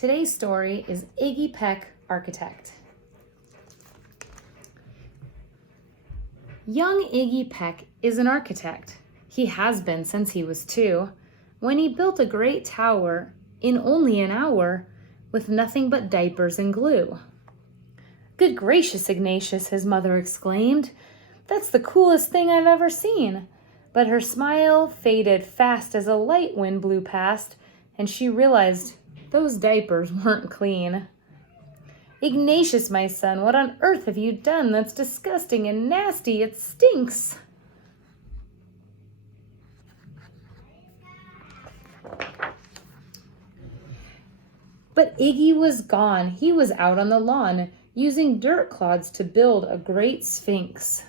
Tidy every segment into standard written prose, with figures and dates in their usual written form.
Today's story is Iggy Peck, Architect. Young Iggy Peck is an architect. He has been since he was 2, when he built a great tower in only an hour with nothing but diapers and glue. "Good gracious, Ignatius," his mother exclaimed. "That's the coolest thing I've ever seen." But her smile faded fast as a light wind blew past, and she realized those diapers weren't clean. "Ignatius, my son, what on earth have you done? That's disgusting and nasty. It stinks." But Iggy was gone. He was out on the lawn, using dirt clods to build a great sphinx.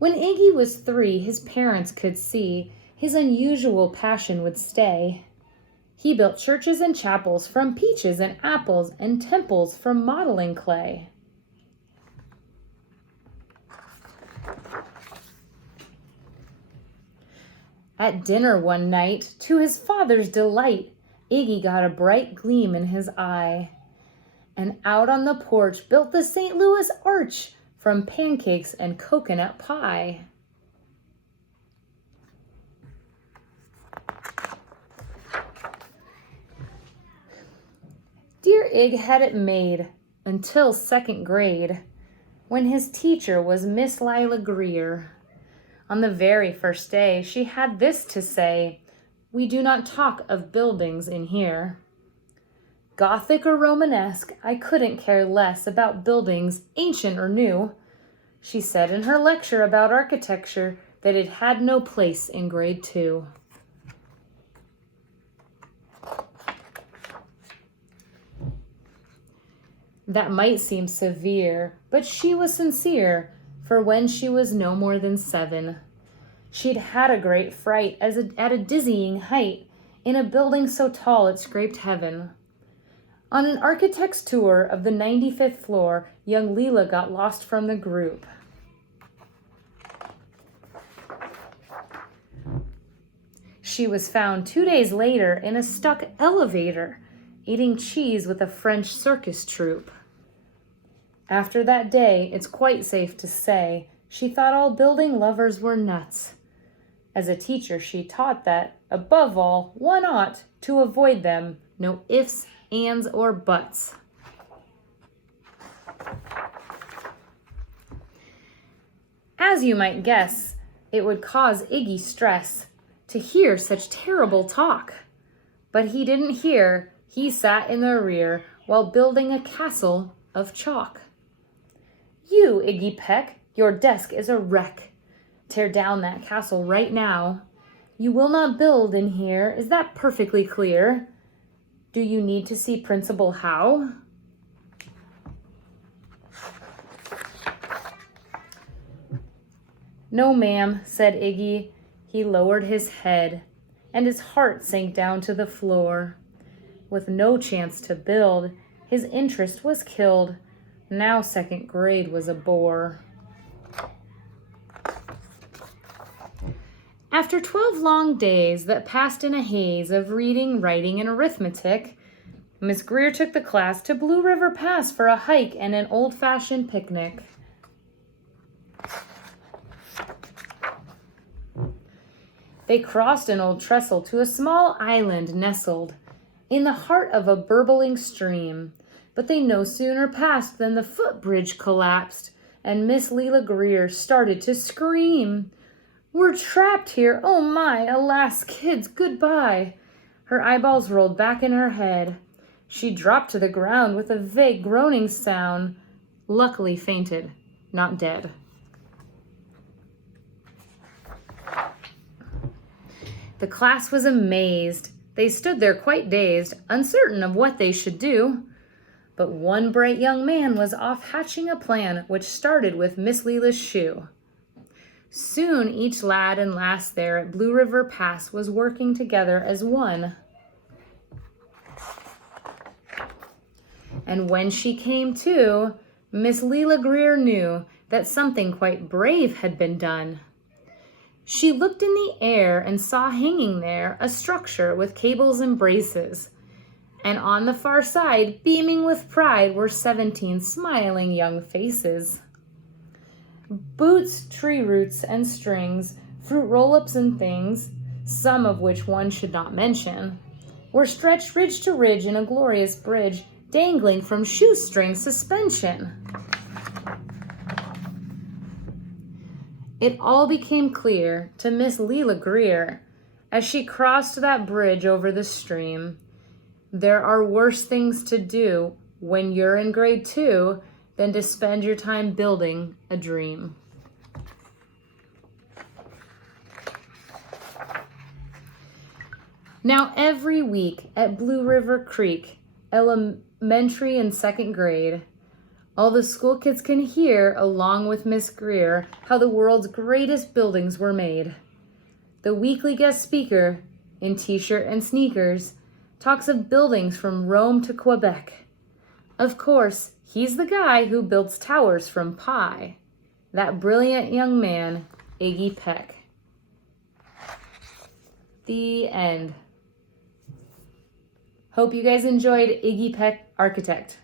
When Iggy was 3, his parents could see his unusual passion would stay. He built churches and chapels from peaches and apples and temples from modeling clay. At dinner one night, to his father's delight, Iggy got a bright gleam in his eye, and out on the porch built the St. Louis Arch from pancakes and coconut pie. Dear Ig had it made until 2nd grade, when his teacher was Miss Lila Greer. On the very first day, she had this to say: "We do not talk of buildings in here. Gothic or Romanesque, I couldn't care less about buildings, ancient or new." She said in her lecture about architecture that it had no place in grade 2. That might seem severe, but she was sincere, for when she was no more than 7, she'd had a great fright at a dizzying height in a building so tall it scraped heaven. On an architect's tour of the 95th floor, young Leela got lost from the group. She was found 2 days later in a stuck elevator, eating cheese with a French circus troupe. After that day, it's quite safe to say, she thought all building lovers were nuts. As a teacher, she taught that, above all, one ought to avoid them, no ifs, ands, or buts. As you might guess, it would cause Iggy stress to hear such terrible talk. But he didn't hear. He sat in the rear while building a castle of chalk. "You, Iggy Peck, your desk is a wreck. Tear down that castle right now. You will not build in here, is that perfectly clear? Do you need to see Principal Howe?" "No, ma'am," said Iggy. He lowered his head, and his heart sank down to the floor. With no chance to build, his interest was killed. Now 2nd grade was a bore. After 12 long days that passed in a haze of reading, writing, and arithmetic, Miss Greer took the class to Blue River Pass for a hike and an old-fashioned picnic. They crossed an old trestle to a small island nestled in the heart of a burbling stream, but they no sooner passed than the footbridge collapsed, and Miss Leela Greer started to scream. "We're trapped here! Oh my! Alas, kids, goodbye!" Her eyeballs rolled back in her head. She dropped to the ground with a vague groaning sound. Luckily fainted, not dead. The class was amazed. They stood there quite dazed, uncertain of what they should do. But one bright young man was off hatching a plan which started with Miss Leela's shoe. Soon each lad and lass there at Blue River Pass was working together as one. And when she came to, Miss Leela Greer knew that something quite brave had been done. She looked in the air and saw hanging there a structure with cables and braces. And on the far side, beaming with pride, were 17 smiling young faces. Boots, tree roots, and strings, fruit roll-ups and things, some of which one should not mention, were stretched ridge to ridge in a glorious bridge, dangling from shoestring suspension. It all became clear to Miss Leela Greer as she crossed that bridge over the stream. There are worse things to do when you're in grade 2 than to spend your time building a dream. Now every week at Blue River Creek, elementary and second grade, all the school kids can hear, along with Miss Greer, how the world's greatest buildings were made. The weekly guest speaker, in t-shirt and sneakers, talks of buildings from Rome to Quebec. Of course, he's the guy who builds towers from pie. That brilliant young man, Iggy Peck. The end. Hope you guys enjoyed Iggy Peck, Architect.